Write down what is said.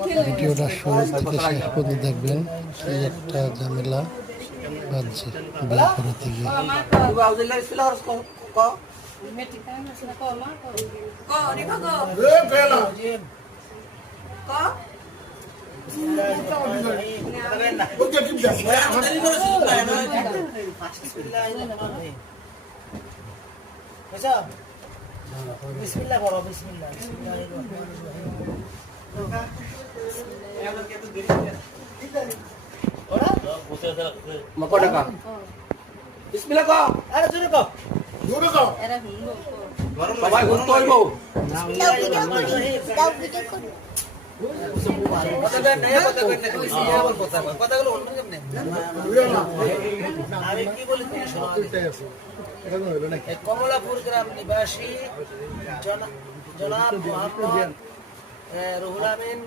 ভিডিওটা শুরু থেকে শেষ পর্যন্ত দেখবেন। এই একটা ঝামেলা বাজছে বিয়ে করতে গিয়ে। বিসমিল্লাহ করো, বিসমিল্লাহ। বিসমিল্লাহ কও। আরে জোরে কও। জোরে কও। সবাই গুরুত্ব হইব। আমি কি বলি কমলাপুর গ্রাম নিবাসী জনাব মোহাম্মদ রুহুল আমিন